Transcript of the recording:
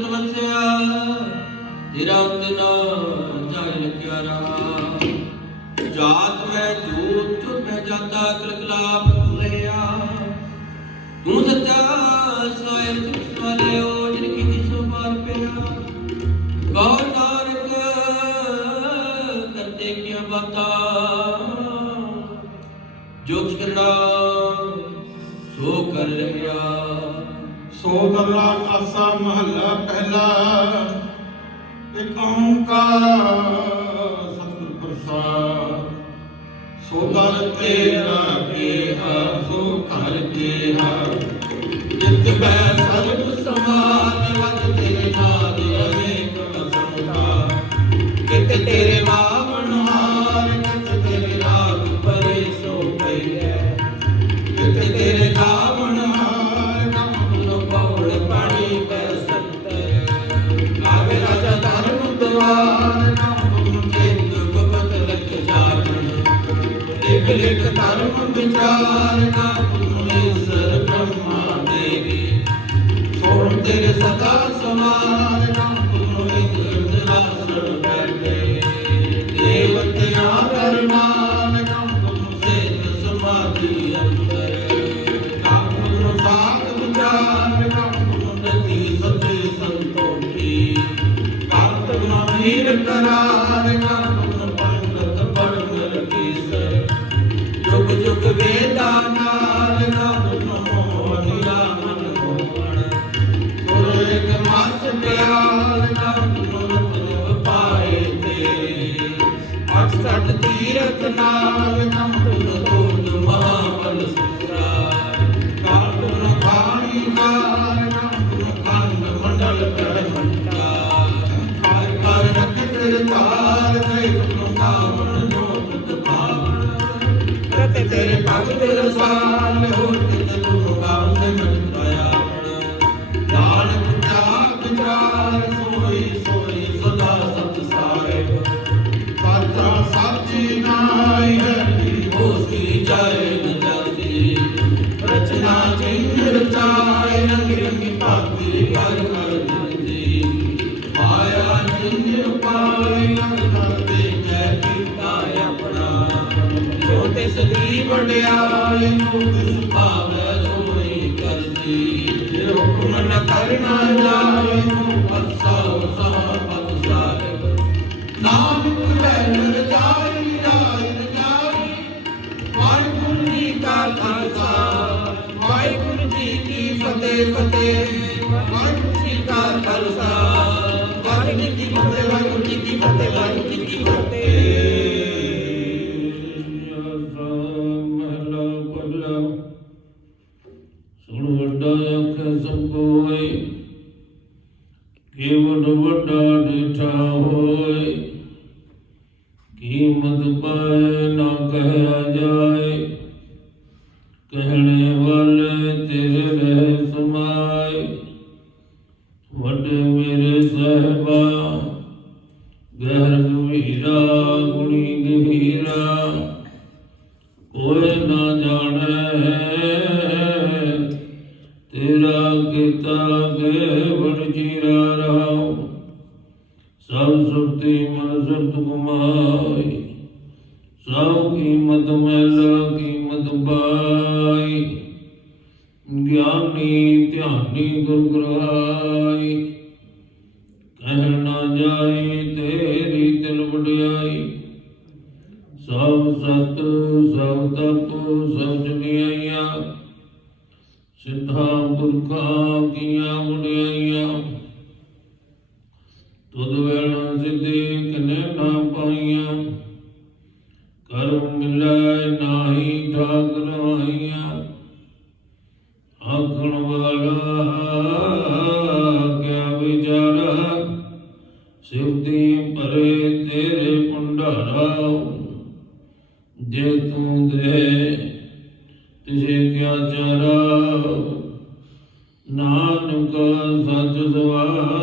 ਸੁਨ ਵਸਿਆ, ਤੇਰਾ ਅੰਤ ਨਾ ਜਾਇ ਲਖਿਆ ਰਹਾ। ਜਾਤ ਮੈਂ ਜੋਤ ਜੁਤ ਮੈਂ ਜਾਤਾ ਕਲਕਲਾਪ ਤੁਲਿਆ ਤੂੰ ਸੱਚਾ ਸਾਹਿਬ ਤੁਸ ਵਾਲਿਓ ਜਿਨ ਕੀ ਕਿਸੋ ਪਾਰ ਪਿਆ। ਗੌਰ ਨਾਨਕ, ਕਰਤੇ ਕੀ ਬਾਤਾ। ਜੋ ਕਿਰਣਾ ਸੋ ਕਰ ਰਿਹਾ ਸੋ ਗੱਲਾ ਆਸਾ ਮਹੱਲਾ ਪਹਿਲਾ, ਇਕ ਓੰਕਾਰ ਸਤਿਗੁਰ ਪ੍ਰਸਾਦ। ਸੋ ਦਰ ਤੇਰਾ ਕੇਹਾ, ਸੋ ਘਰ ਕੇਹਾ। ਜਿਤ ਬੈ ਸਰਬ ਸਮਾਨ ਵਜ ਤੇਰੇ ਨਾਦ ਅਨੇਕ ਵਸੰਤਾ ਕਿਤ ਤੇਰੇ ਬਾਵਨ ਹਾਰ ਕਿਤ ਤੇਰੇ ਰਾਗ ਪਰੇ ਸੋ ਪਈਐ ਕਿਤ ਲਿਖ ਲਿਖ ਧਰਮ ਵਿਚਾਰ ਨਾ ਬ੍ਰਹਮਾ ਦੇਵੀ ਸੋਣ ਤੇਰੇ ਸਦਾ ਸਮਾਨ ਨਾ ਪੁਨੀ ਦਰਦਰਾਸਣ ਬੈਠੇ ਦੇਵਤਿਆਂ ਕਰਮਾਨ ਕਮ ਤੁਮ ਤੇਰੇ ਭਗਤ ਰਸਾਲ ਹੋ ਹੋਸੀ ਜਾਏ ਰਚਨਾ ਚਿੰਨ ਰਚਾਏ ਰੰਗ ਰੰਗ ਭਾਤੀ ਕਰ ਕਰ ਦਿੰਦੀ ਮਾਇਆ ਜਿੰਨ ਪਾਏ ਨਨ ਕਰਦੇ ਜੈ ਕੀਤਾ ਆਪਣਾ ਜੋ ਤਿਸ ਦੀ ਵਡਿਆਈ ਨੂੰ ਤਿਸ ਭਾਵੈ ਸੋਈ ਕਰਦੀ ਜੇ ਹੁਕਮ ਨ ਕਰਨਾ ਜਾਏ ਨੂੰ ਖਾਲਸਾ, ਵਾਹਿਗੁਰੂ ਜੀ ਕੀ ਫਤਿਹ, ਵਾਹਿਗੁਰੂ ਜੀ ਕੀ ਫਤਿਹ, ਵਾਹਿਗੁਰੂ ਜੀ ਕੀ ਫਤਿਹ। ਸੁਣ ਵੱਡਾ ਅੱਖ ਵੱਡਾ ਡਿਠਾ ਹੋਏ। ਕੀਮਤ ਪਾਏ ਨਾ ਗੁਣੀ ਗਹੀਰਾ, ਕੋਈ ਨਾ ਜਾਣੈ, ਤੇਰਾ ਕੀਤਾ ਕੇਵਲ ਚੀਰਾ ਰਹਾਉ ਸਭ ਸੁਰਤੀ ਮਨ ਸੁਰਤ ਕੁਮਾਈ ਸਭ ਕੀਮਤ ਮੈਲਾ ਕੀਮਤ ਬਾਈ ਗਿਆਨੀ ਧਿਆਨੀ ਗੁਰ ਗੁਰਾਈ ਕਹਿ ਜਾਈ, ਤੇਰੀ ਦਿਲ ਵਡਿਆਈ। ਸਭ ਸਤ, ਸਭ ਤਪ, ਸਭ ਜੁਗਿਆਈਆਂ ਸਿੱਧਾ ਪੁਰਖਾਂ ਕੀਆਂ ਮੁੜਿਆਈਆਂ ਤੁਧ ਵੇਣ ਸਿੱਧੀ ਕਨੇ ਨਾ ਪਾਈਆਂ। ਕਰਮ ਮਿਲੈ ਨਾਹੀ ਠਾਕਰ ਆਈਆਂ। ਆਖਣ ਵਾਲਾ ਜੇ ਤੂੰ ਦੇ ਤਿਸੇ ਕਿਆ ਚਾਰਾ? ਨਾਨਕ ਸੱਚ ਸਵਾਰ